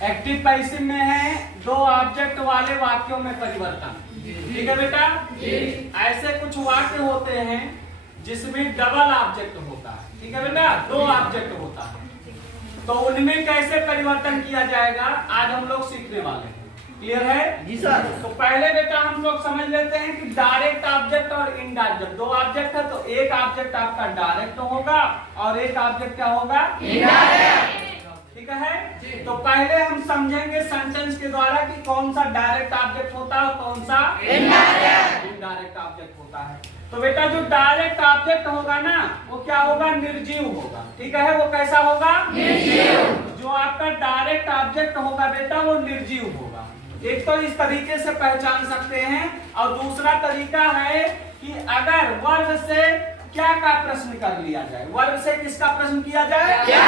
Active passive में है दो ऑब्जेक्ट वाले वाक्यों में परिवर्तन। ठीक है बेटा, ऐसे कुछ वाक्य होते हैं जिसमें डबल ऑब्जेक्ट होता है। ठीक है बेटा, दो ऑब्जेक्ट होता है, तो उनमें कैसे परिवर्तन किया जाएगा आज हम लोग सीखने वाले हैं। क्लियर है जी सर। तो पहले बेटा हम लोग समझ लेते हैं कि डायरेक्ट ऑब्जेक्ट और इनडायरेक्ट, दो ऑब्जेक्ट है तो एक ऑब्जेक्ट आपका डायरेक्ट होगा और एक ऑब्जेक्ट क्या होगा, इनडायरेक्ट। ठीक है, तो पहले हम समझेंगे सेंटेंस के द्वारा कि कौन सा डायरेक्ट ऑब्जेक्ट होता है और कौन सा इनडायरेक्ट ऑब्जेक्ट होता है। तो बेटा जो डायरेक्ट ऑब्जेक्ट होगा ना वो क्या होगा, निर्जीव होगा। ठीक है, वो कैसा होगा, निर्जीव। जो आपका डायरेक्ट ऑब्जेक्ट होगा बेटा वो निर्जीव होगा। एक तो इस तरीके से पहचान सकते हैं और दूसरा तरीका है कि अगर वर्ब से क्या का प्रश्न कर लिया जाए, वर्ब से किसका प्रश्न किया जाए, क्या।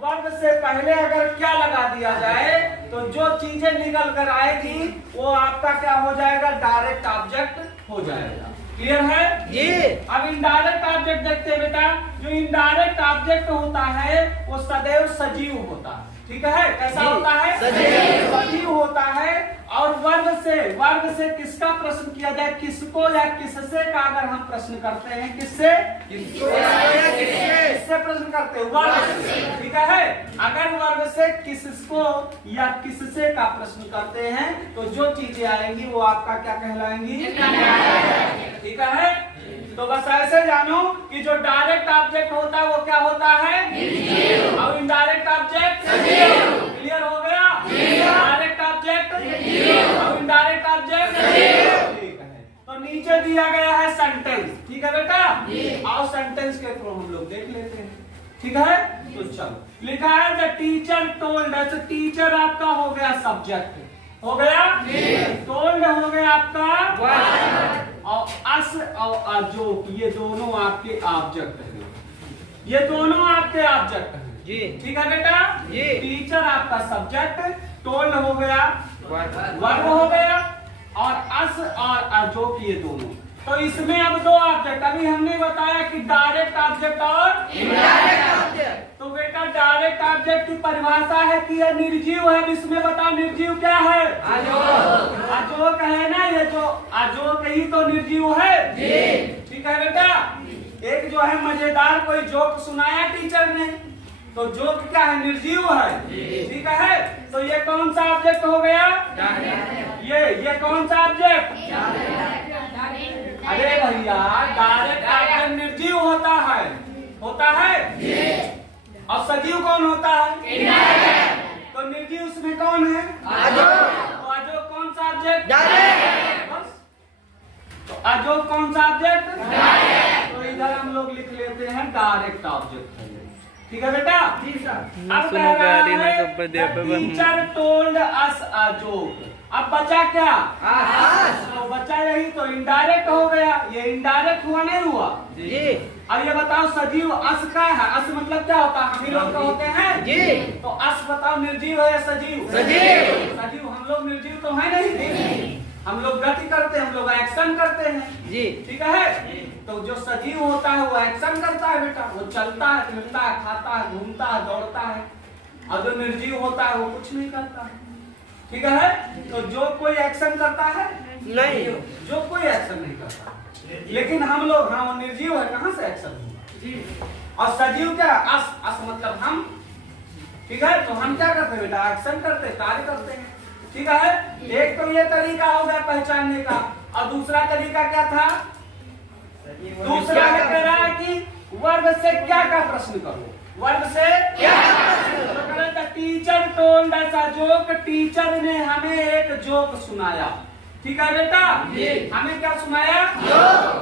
वर्ब से पहले अगर क्या लगा दिया जाए तो जो चीजें निकल कर आएगी वो आपका क्या हो जाएगा, डायरेक्ट ऑब्जेक्ट हो जाएगा। क्लियर है जी। अब इनडायरेक्ट ऑब्जेक्ट देखते हैं बेटा। जो इनडायरेक्ट ऑब्जेक्ट होता है वो सदैव सजीव होता है। ठीक है, कैसा होता है, सजीव होता है। और वर्ब से किसका प्रश्न किया जाए, किसको या किससे का अगर हम प्रश्न करते हैं, किससे प्रश्न करते हैं, वर्ब से। ठीक है, अगर वर्ब से किसको या किससे का प्रश्न करते हैं तो जो चीजें आएंगी वो आपका क्या कहलाएंगी, ठीक है। तो बस ऐसे जानो कि जो डायरेक्ट ऑब्जेक्ट होता है वो क्या होता है, और इनडायरेक्ट ऑब्जेक्ट। क्लियर हो गया, डायरेक्ट ऑब्जेक्ट और इनडायरेक्ट ऑब्जेक्ट। ठीक है, तो नीचे दिया गया है सेंटेंस। ठीक है बेटा, और सेंटेंस के थ्रू हम लोग देख लेते हैं। ठीक है, तो चलो लिखा है the teacher told us. Teacher आपका हो गया सब्जेक्ट, हो गया, टोल्ड हो गया आपका, और अस और अजोक ये दोनों आपके ऑब्जेक्ट हैं, ये दोनों आपके ऑब्जेक्ट हैं जी। ठीक है बेटा जी। टीचर आपका सब्जेक्ट, टोल्ड हो गया वर्ब हो गया, और अस और अजोक ये दोनों। तो इसमें अब दो ऑब्जेक्ट, अभी हमने बताया कि डायरेक्ट ऑब्जेक्ट और इनडायरेक्ट ऑब्जेक्ट। तो बेटा डायरेक्ट ऑब्जेक्ट की परिभाषा है कि यह निर्जीव है। इसमें बताओ निर्जीव क्या है, अजोक है ना, ये जो अजोक ही तो निर्जीव है जी। ठीक है बेटा, एक जो है मजेदार कोई जोक सुनाया टीचर ने, तो जोक क्या है, निर्जीव है। ठीक है, तो ये कौन सा ऑब्जेक्ट हो गया, ये कौन सा ऑब्जेक्ट, अरे भैया डायरेक्ट ऑब्जेक्ट निर्जीव होता है, और सजीव कौन होता है, तो निर्जीव उसमें कौन है, तो अजोक कौन सा ऑब्जेक्ट, बस। तो अजोक कौन सा ऑब्जेक्ट, तो इधर हम लोग लिख लेते हैं डायरेक्ट ऑब्जेक्ट है। ठीक है बेटा, जी सर। अब कह रहा है टीचर टोल्ड अस अजोक। अब बचा क्या, तो बचा यही तो इनडायरेक्ट हो गया, ये इनडायरेक्ट हुआ नहीं हुआ जी। अब ये बताओ सजीव अस का है, अस मतलब क्या होता है, हम ही लोग का होते हैं जी। तो अस बताओ निर्जीव है या सजीव, सजीव। हम लोग निर्जीव तो है नहीं, हम लोग गति करते हैं, हम लोग एक्शन करते हैं जी। ठीक है, तो जो सजीव होता है वो एक्शन करता है बेटा, वो चलता है, फिरता है, खाता है, घूमता है, दौड़ता है। और जो निर्जीव होता है वो कुछ नहीं करता है। ठीक है, तो जो कोई एक्शन करता है नहीं, जो कोई एक्शन नहीं करता, लेकिन हम लोग, हाँ वो निर्जीव है, कहाँ से एक्शन होगा। और सजीव क्या, अस मतलब हम। ठीक है, तो हम क्या करते हैं बेटा, एक्शन करते, कार्य करते हैं। ठीक है, एक तो ये तरीका हो गया पहचानने का, और दूसरा तरीका क्या था, दूसरा कह रहा है कि वर्ब से क्या का प्रश्न करो, वर्ब से क्या का। Teacher told us a joke, teacher ने हमें एक जोक सुनाया। ठीक है बेटा, हमें क्या सुनाया,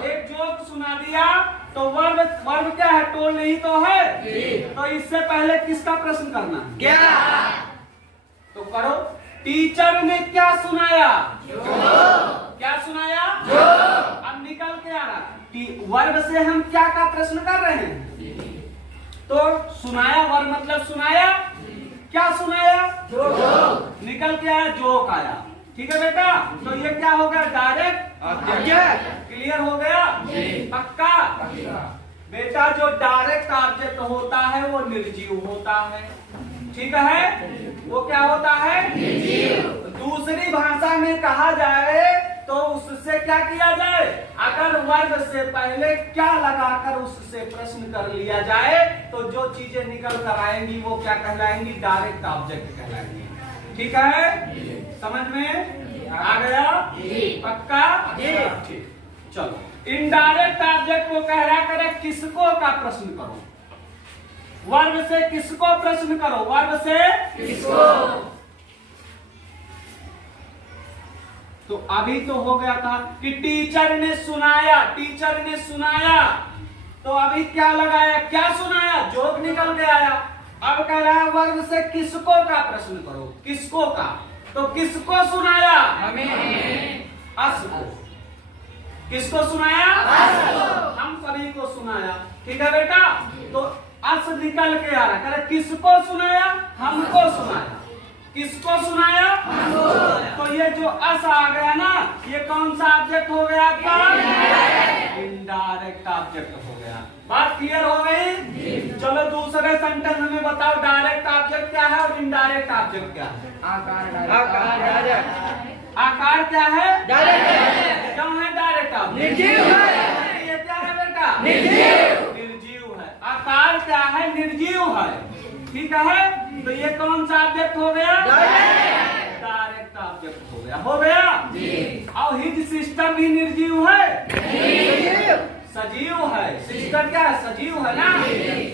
एक जोक सुना दिया। तो वर्ब क्या है, टोल्ड नहीं तो है, तो इससे पहले किसका प्रश्न करना है, क्या। तो करो, टीचर ने क्या सुनाया, क्या सुनाया, अब निकल के आ रहा, वर्ब से हम क्या का प्रश्न कर रहे हैं, तो सुनाया वर्ब मतलब सुनाया, क्या सुनाया, निकल के आया जोक आया। ठीक है बेटा, तो ये क्या हो गया, डायरेक्ट ऑब्जेक्ट। क्लियर हो गया, पक्का बेटा। जो डायरेक्ट ऑब्जेक्ट होता है वो निर्जीव होता है, ठीक है, वो क्या होता है? दूसरी भाषा में कहा जाए तो उससे क्या किया जाए? अगर वर्ब से पहले क्या लगाकर उससे प्रश्न कर लिया जाए तो जो चीजें निकल कर आएंगी वो क्या कहलाएंगी? Direct object कहलाएंगी। ठीक है, समझ में आ गया? पक्का? ठीक, चलो। इनडायरेक्ट ऑब्जेक्ट को कह रहा करे किसको का प्रश्न करो, वर्ब से किसको प्रश्न करो, वर्ब से किसको। तो अभी तो हो गया था कि टीचर ने सुनाया, टीचर ने सुनाया, तो अभी क्या लगाया? क्या सुनाया? जोक निकल के आया। अब कह रहा है वर्ब से किसको का प्रश्न करो, किसको का। तो किसको सुनाया? हमें। अस को। किसको सुनाया? हम सभी को सुनाया। ठीक है बेटा, तो अस निकल के आ रहा, कह रहा किसको सुनाया? हमको सुनाया। किसको सुनाया? तो ये जो अस आ गया ना, ये कौन सा ऑब्जेक्ट हो गया आपका? इनडायरेक्ट ऑब्जेक्ट हो गया। बात क्लियर हो गई? चलो दूसरे सेंटेंस हमें बताओ, डायरेक्ट ऑब्जेक्ट क्या है और इनडायरेक्ट ऑब्जेक्ट क्या है? आकार क्या है? डायरेक्ट। क्यों है डायरेक्ट ऑब्जेक्ट? निर्जीव है। ये क्या है बेटा? निर्जीव है। आकार क्या है? निर्जीव है। ठीक है, तो ये कौन सा ऑब्जेक्ट हो गया? डायरेक्ट ऑब्जेक्ट हो गया। हो गया। और हिज सिस्टर भी निर्जीव है? सजीव है। सिस्टर क्या है? सजीव है ना।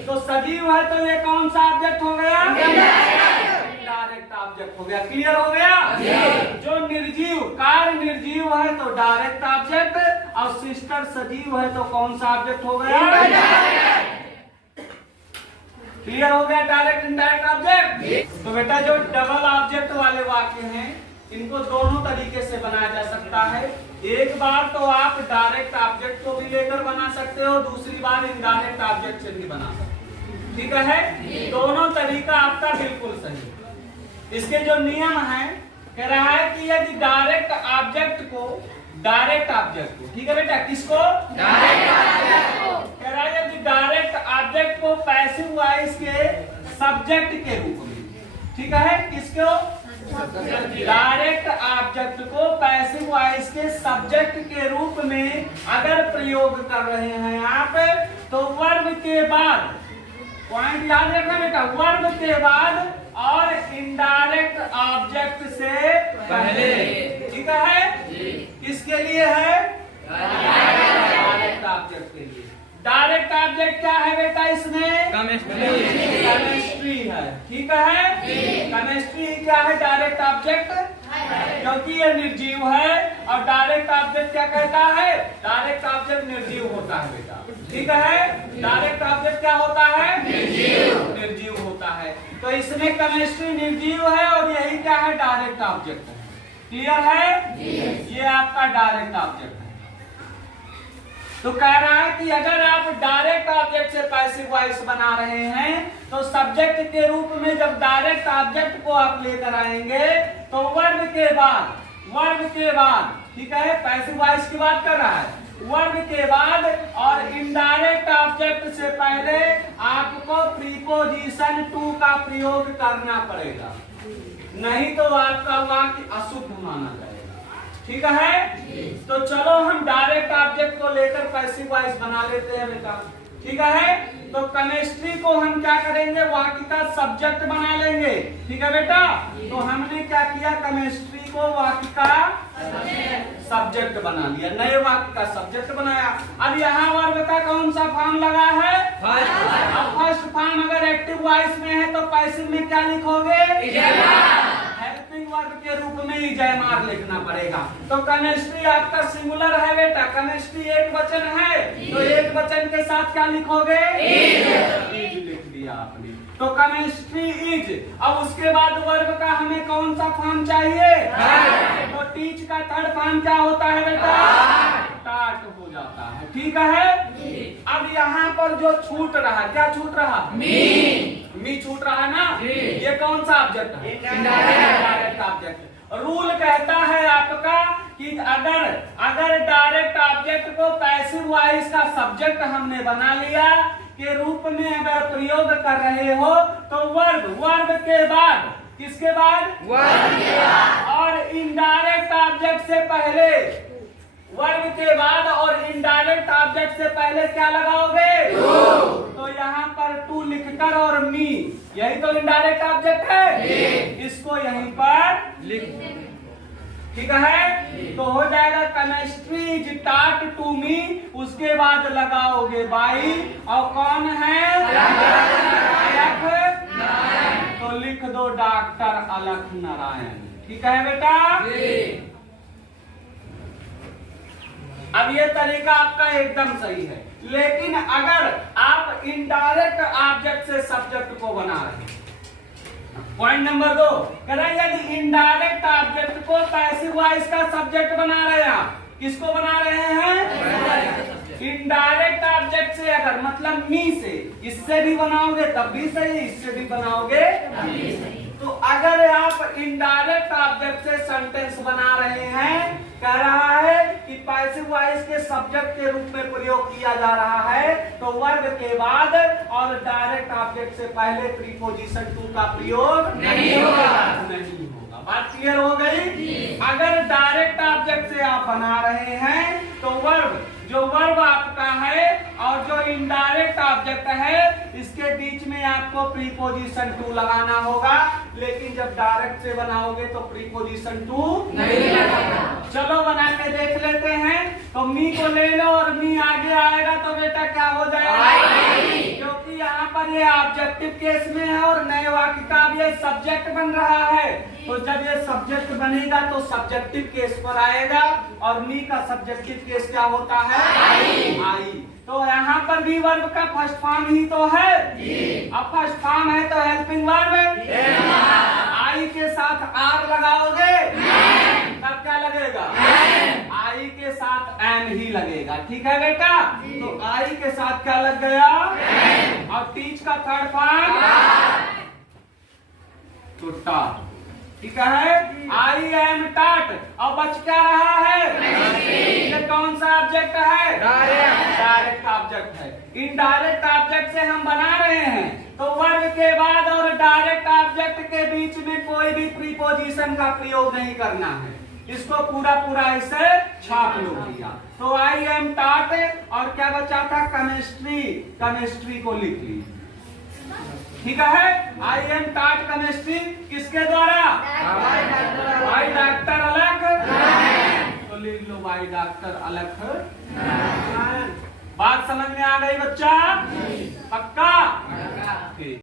तो सजीव है तो ये कौन सा ऑब्जेक्ट हो गया? डायरेक्ट ऑब्जेक्ट हो गया। क्लियर हो गया? जो निर्जीव, कार निर्जीव है तो डायरेक्ट ऑब्जेक्ट, और सिस्टर सजीव है तो कौन सा ऑब्जेक्ट हो गया? क्लियर हो गया? Direct indirect object. तो बेटा जो डबल ऑब्जेक्ट वाले वाक्य हैं इनको दोनों तरीके से बनाया जा सकता है। एक बार तो आप डायरेक्ट ऑब्जेक्ट को भी लेकर बना सकते हो, दूसरी बार इनडायरेक्ट ऑब्जेक्ट से भी बना सकते हो। ठीक है, दोनों तरीका आपका बिल्कुल सही। इसके जो नियम है, कह रहा है कि यदि डायरेक्ट ऑब्जेक्ट को, डायरेक्ट ऑब्जेक्ट को, ठीक है बेटा, किसको? डायरेक्ट ऑब्जेक्ट को। कह रहा है यदि डायरेक्ट ऑब्जेक्ट को पैसिव वॉइस के सब्जेक्ट के रूप में, ठीक है, किसको? डायरेक्ट ऑब्जेक्ट को पैसिव वॉइस के सब्जेक्ट के रूप में अगर प्रयोग कर रहे हैं आप, तो वर्ब के बाद, पॉइंट याद रखना बेटा, वर्ब के बाद और इनडायरेक्ट ऑब्जेक्ट से पहले। ठीक है, किसके लिए है? डायरेक्ट ऑब्जेक्ट के लिए। डायरेक्ट ऑब्जेक्ट क्या है बेटा इसमें? केमिस्ट्री है। ठीक है, केमिस्ट्री क्या है? डायरेक्ट ऑब्जेक्ट, क्योंकि ये निर्जीव है। और डायरेक्ट ऑब्जेक्ट क्या कहता है? डायरेक्ट ऑब्जेक्ट निर्जीव होता है बेटा। ठीक है, डायरेक्ट ऑब्जेक्ट क्या होता है? निर्जीव होता है। तो इसमें केमिस्ट्री निर्जीव है और यही क्या है? डायरेक्ट ऑब्जेक्ट है। क्लियर है? ये आपका डायरेक्ट ऑब्जेक्ट है। तो कह रहा है कि अगर आप डायरेक्ट ऑब्जेक्ट से पैसिव वॉइस बना रहे हैं तो सब्जेक्ट के रूप में जब डायरेक्ट ऑब्जेक्ट को आप लेकर आएंगे तो वर्ब के बाद, ठीक है, पैसिव वॉइस की बात कर रहा है, वर्ब के बाद और इनडायरेक्ट ऑब्जेक्ट से पहले आपको प्रीपोजिशन टू का प्रयोग करना पड़ेगा, नहीं तो आपका वाक्य अशुद्ध माना जाएगा। ठीक है, तो चलो हम डायरेक्ट ऑब्जेक्ट को लेकर पैसिव वॉइस बना लेते हैं बेटा। ठीक है, तो केमिस्ट्री को हम क्या करेंगे? वाक्य का सब्जेक्ट बना लेंगे। ठीक है बेटा, तो हमने क्या किया? केमिस्ट्री को वाक्य का सब्जेक्ट बना लिया, नए वाक्य का सब्जेक्ट बनाया। अब यहाँ वर्ब का कौन सा फॉर्म लगा है? अब फर्स्ट फॉर्म अगर एक्टिव वॉइस में है तो पैसिव में क्या लिखोगे? हेल्पिंग वर्ब के रूप में इजयमार लिखना पड़ेगा। तो केमिस्ट्री आपका सिंगुलर है बेटा, केमिस्ट्री एक वचन है, तो एक वचन के साथ क्या लिखोगे? इज लिख दिया आपने। तो केमिस्ट्री इज। अब उसके बाद वर्ब का हमें कौन सा फॉर्म चाहिए? तो टीच का थर्ड फॉर्म क्या होता है बेटा? टाट हो जाता है। ठीक है, अब यहाँ पर जो छूट रहा, क्या छूट रहा? मी छूट रहा है ना। ये कौन सा ऑब्जेक्ट है? Direct object. रूल कहता है आपका कि अगर डायरेक्ट ऑब्जेक्ट को पैसिव वॉइस का सब्जेक्ट हमने बना लिया के रूप में अगर प्रयोग कर रहे हो तो वर्ब के बाद, किसके बाद? वर्ब के बाद। और इनडायरेक्ट ऑब्जेक्ट से पहले, वर्ब के बाद और इनडायरेक्ट ऑब्जेक्ट से पहले क्या लगाओगे? तो यहाँ पर टू लिखकर और मी, यही तो इनडायरेक्ट ऑब्जेक्ट है, इसको यहीं पर लिख। ठीक है, तो हो जाएगा chemistry is taught to me, उसके बाद लगाओगे बाई, और कौन है? अलख। तो लिख दो डॉक्टर अलख नारायण। ठीक है बेटा? अब ये तरीका आपका एकदम सही है, लेकिन अगर आप इनडायरेक्ट ऑब्जेक्ट से सब्जेक्ट को बना रहे हैं, पॉइंट नंबर 2, यदि इनडायरेक्ट ऑब्जेक्ट को पैसिव वॉइस का सब्जेक्ट बना रहे हैं आप, किसको बना रहे हैं? इनडायरेक्ट ऑब्जेक्ट से, अगर मतलब मी से, इससे भी बनाओगे तब भी सही, इससे भी बनाओगे तब भी सही। तो अगर आप इनडायरेक्ट ऑब्जेक्ट से सेंटेंस बना रहे हैं, कह रहा है कि पैसिव वॉइस के सब्जेक्ट के रूप में प्रयोग किया जा रहा है, तो वर्ब के बाद और डायरेक्ट ऑब्जेक्ट से पहले प्रीपोजिशन टू का प्रयोग नहीं होगा। बात क्लियर हो गई? अगर डायरेक्ट ऑब्जेक्ट से आप बना रहे हैं तो वर्ब, जो वर्ब आपका है और जो इनडायरेक्ट ऑब्जेक्ट है, इसके बीच में आपको प्रीपोजिशन टू लगाना होगा, लेकिन जब डायरेक्ट से बनाओगे तो प्रीपोजिशन टू नहीं लगेगा। चलो बना के देख लेते हैं। तो मी को ले लो और मी आगे आएगा तो बेटा क्या हो जाएगा? क्योंकि यहाँ पर ये ऑब्जेक्टिव केस में है और नए वाक्य का अब ये सब्जेक्ट बन रहा है, तो जब ये सब्जेक्ट बनेगा तो सब्जेक्टिव केस पर आएगा, और मी का सब्जेक्टिव केस क्या होता है? आई। तो यहाँ पर भी वर्ब का फर्स्ट फॉर्म ही तो है, अब फर्स्ट फॉर्म है तो हेल्पिंग वर्ब है, आई के साथ आर लगाओगे तब क्या लगेगा? आई के साथ एम ही लगेगा। ठीक है बेटा? तो आई के साथ क्या लग गया? और टीच का थर्ड फॉर्म तो टॉट। ठीक है, आई एम टॉट। अब बच क्या रहा है? ये कौन सा ऑब्जेक्ट है? डायरेक्ट ऑब्जेक्ट है। इनडायरेक्ट ऑब्जेक्ट से हम बना रहे हैं तो वर्ब के बाद और डायरेक्ट ऑब्जेक्ट के बीच में कोई भी प्रीपोजिशन का प्रयोग नहीं करना है, इसको पूरा पूरा ऐसे छाप लो भैया। तो आई एम टॉट और क्या बचा था? केमिस्ट्री, केमिस्ट्री को लिख लीजिए। ठीक है, आई एम टॉट केमिस्ट्री किसके द्वारा? बाय डॉक्टर अलख। तो लिख लो बाय डॉक्टर अलख। बात समझ में आ गई बच्चा? पक्का?